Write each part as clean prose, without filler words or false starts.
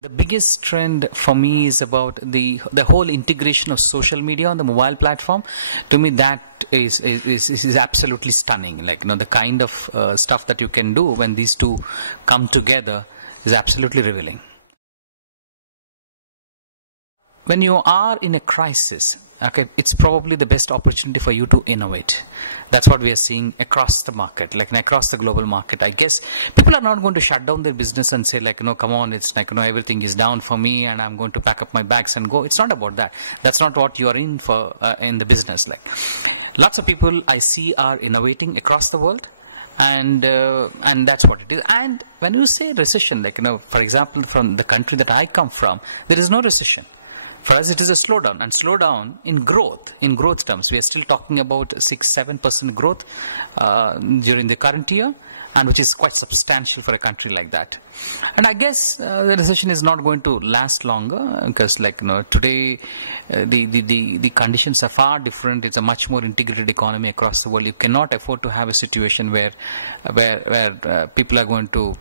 The biggest trend for me is about the whole integration of social media on the mobile platform. To me, that is absolutely stunning. Like, the kind of stuff that you can do when these two come together is absolutely revealing. When you are in a crisis, okay, it's probably the best opportunity for you to innovate. That's what we are seeing across the market, like across the global market. I guess people are not going to shut down their business and say, like, come on, it's like, everything is down for me and I'm going to pack up my bags and go. It's not about that. That's not what you are in for in the business. Like, lots of people I see are innovating across the world. And that's what it is. And when you say recession, like, for example, from the country that I come from, there is no recession. For us, it is a slowdown, and slowdown in growth terms. We are still talking about 6-7% growth during the current year, and which is quite substantial for a country like that. And I guess the recession is not going to last longer because, like, today the conditions are far different. It's a much more integrated economy across the world. You cannot afford to have a situation where people are going to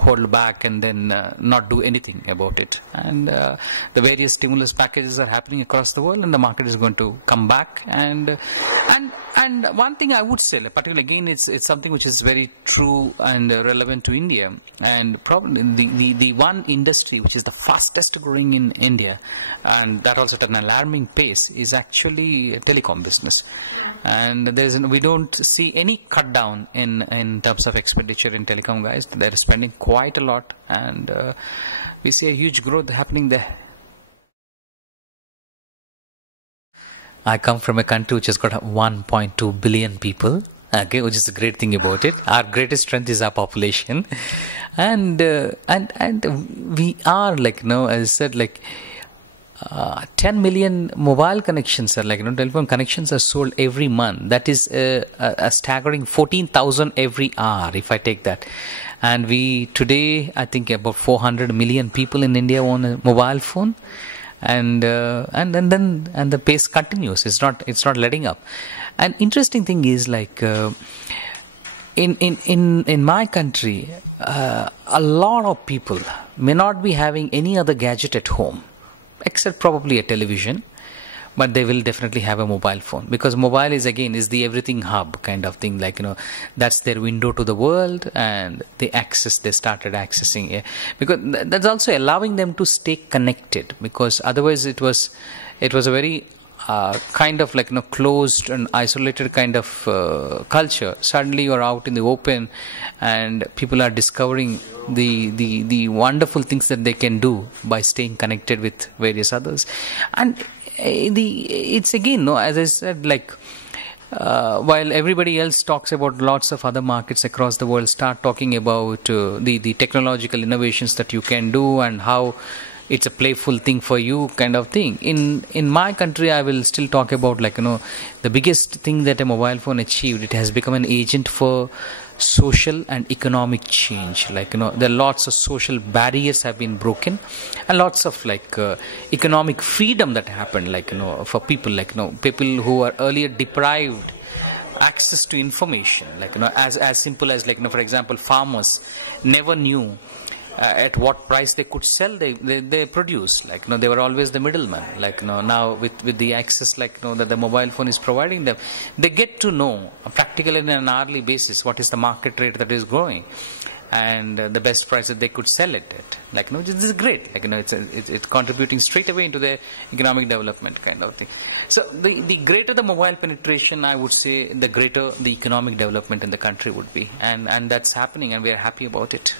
hold back and then not do anything about it. And the various stimulus packages are happening across the world, and the market is going to come back. And one thing I would say, particularly again, it's something which is very true and relevant to India, and probably the one industry which is the fastest growing in India, and that also at an alarming pace, is actually telecom business. And we don't see any cut down in terms of expenditure in telecom, guys. They're spending quite a lot, and we see a huge growth happening there. I come from a country which has got 1.2 billion people, okay, which is the great thing about it. Our greatest strength is our population, and we are, like, as I said, like 10 million mobile connections are, like, telephone connections are sold every month. That is a staggering 14,000 every hour, if I take that. And we today, I think about 400 million people in India own a mobile phone. And the pace continues. It's not letting up. And interesting thing is, like, in my country, a lot of people may not be having any other gadget at home except probably a television, but they will definitely have a mobile phone, because mobile is the everything hub kind of thing. Like, that's their window to the world, and they started accessing it, because that's also allowing them to stay connected, because otherwise it was a very kind of, like, closed and isolated kind of culture. Suddenly you're out in the open, and people are discovering the wonderful things that they can do by staying connected with various others. And it's again, as I said, like, while everybody else talks about lots of other markets across the world, start talking about the technological innovations that you can do and how it's a playful thing for you kind of thing. In my country, I will still talk about, like, the biggest thing that a mobile phone achieved. It has become an agent for social and economic change. Like, there are lots of social barriers have been broken, and lots of, like, economic freedom that happened, like, for people, like, people who are earlier deprived access to information, like, as simple as, like, for example, farmers never knew at what price they could sell they produce. Like, they were always the middleman. Like, now with the access, like, that the mobile phone is providing them, they get to know practically on an hourly basis what is the market rate that is growing, and the best price that they could sell it at. Like, this is great. Like, it's contributing straight away into their economic development kind of thing. So the greater the mobile penetration, I would say, the greater the economic development in the country would be, and that's happening, and we are happy about it.